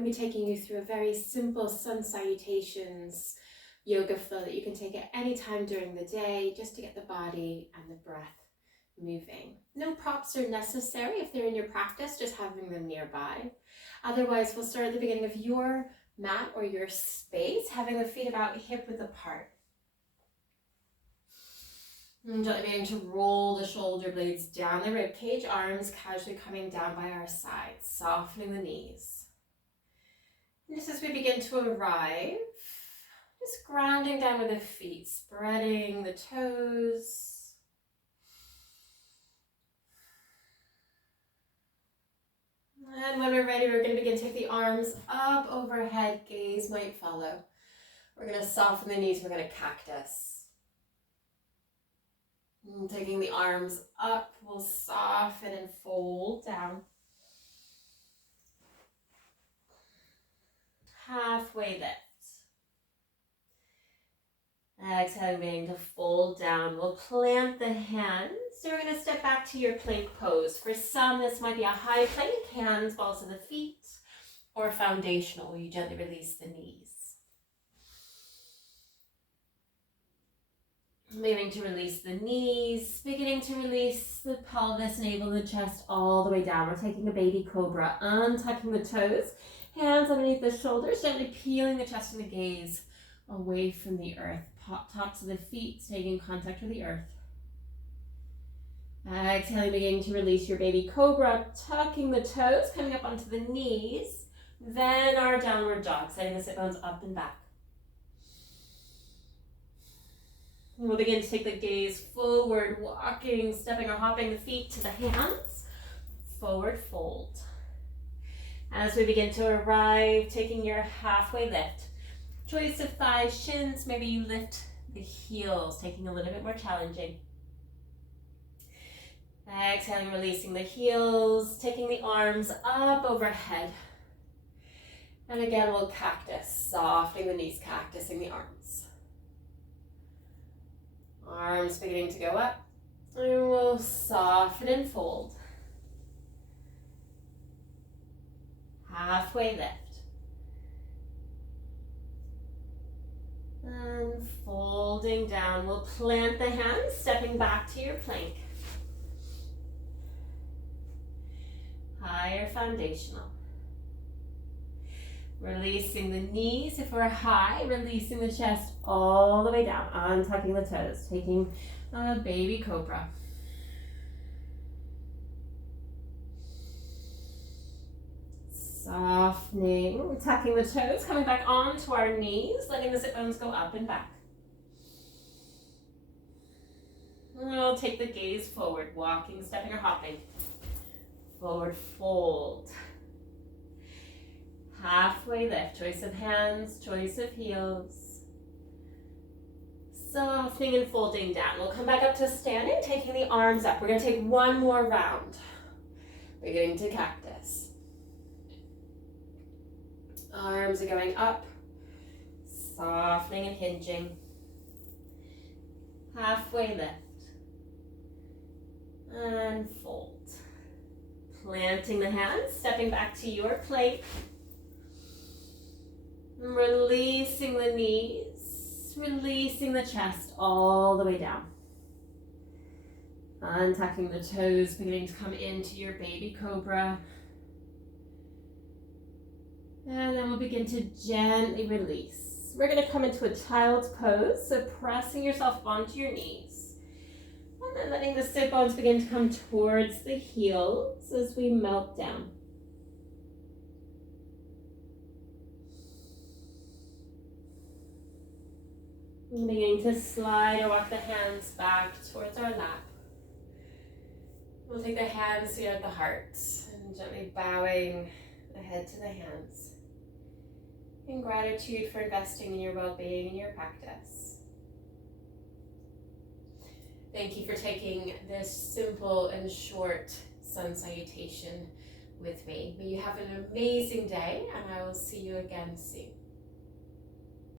going to be taking you through a very simple sun salutations yoga flow that you can take at any time during the day, just to get the body and the breath moving. No props are necessary if they're in your practice, just having them nearby. Otherwise, we'll start at the beginning of your mat or your space, having the feet about hip width apart. And gently beginning to roll the shoulder blades down the rib cage, arms casually coming down by our sides, softening the knees. And just as we begin to arrive, just grounding down with the feet, spreading the toes. And when we're ready, we're going to begin to take the arms up overhead, gaze might follow. We're going to soften the knees, we're going to cactus. And taking the arms up, we'll soften and fold down. Halfway lift. Exhaling, beginning to fold down. We'll plant the hands. So we're going to step back to your plank pose. For some, this might be a high plank, hands, balls of the feet, or foundational, where you gently release the knees. Beginning to release the knees, beginning to release the pelvis, navel, the chest all the way down. We're taking a baby cobra, untucking the toes, hands underneath the shoulders, gently peeling the chest and the gaze away from the earth. Tops of the feet staying in contact with the earth. Exhaling, beginning to release your baby cobra, tucking the toes, coming up onto the knees. Then our downward dog, setting the sit bones up and back. And we'll begin to take the gaze forward, walking, stepping or hopping the feet to the hands. Forward fold. As we begin to arrive, taking your halfway lift. Choice of thighs, shins, maybe you lift the heels, taking a little bit more challenging. Exhaling, releasing the heels, taking the arms up overhead. And again, we'll cactus, softening the knees, cactusing the arms. Arms beginning to go up, and we'll soften and fold. Halfway lift. And folding down, we'll plant the hands, stepping back to your plank. Higher foundational. Releasing the knees if we're high, releasing the chest all the way down, untucking the toes, taking a baby cobra. Softening, tucking the toes, coming back onto our knees, letting the sit bones go up and back. And we'll take the gaze forward, walking, stepping or hopping. Forward fold. Halfway lift, choice of hands, choice of heels. Softening and folding down. We'll come back up to standing, taking the arms up. We're going to take one more round. Beginning to cactus. Arms are going up, softening and hinging. Halfway lift. And fold. Planting the hands, stepping back to your plank. Releasing the knees, releasing the chest all the way down. Untucking the toes, beginning to come into your baby cobra. And then we'll begin to gently release. We're going to come into a child's pose, so pressing yourself onto your knees. And then letting the sit bones begin to come towards the heels as we melt down. And beginning to slide or walk the hands back towards our lap. We'll take the hands here at the heart and gently bowing the head to the hands. In gratitude for investing in your well-being and your practice. Thank you for taking this simple and short sun salutation with me. May you have an amazing day, and I will see you again soon.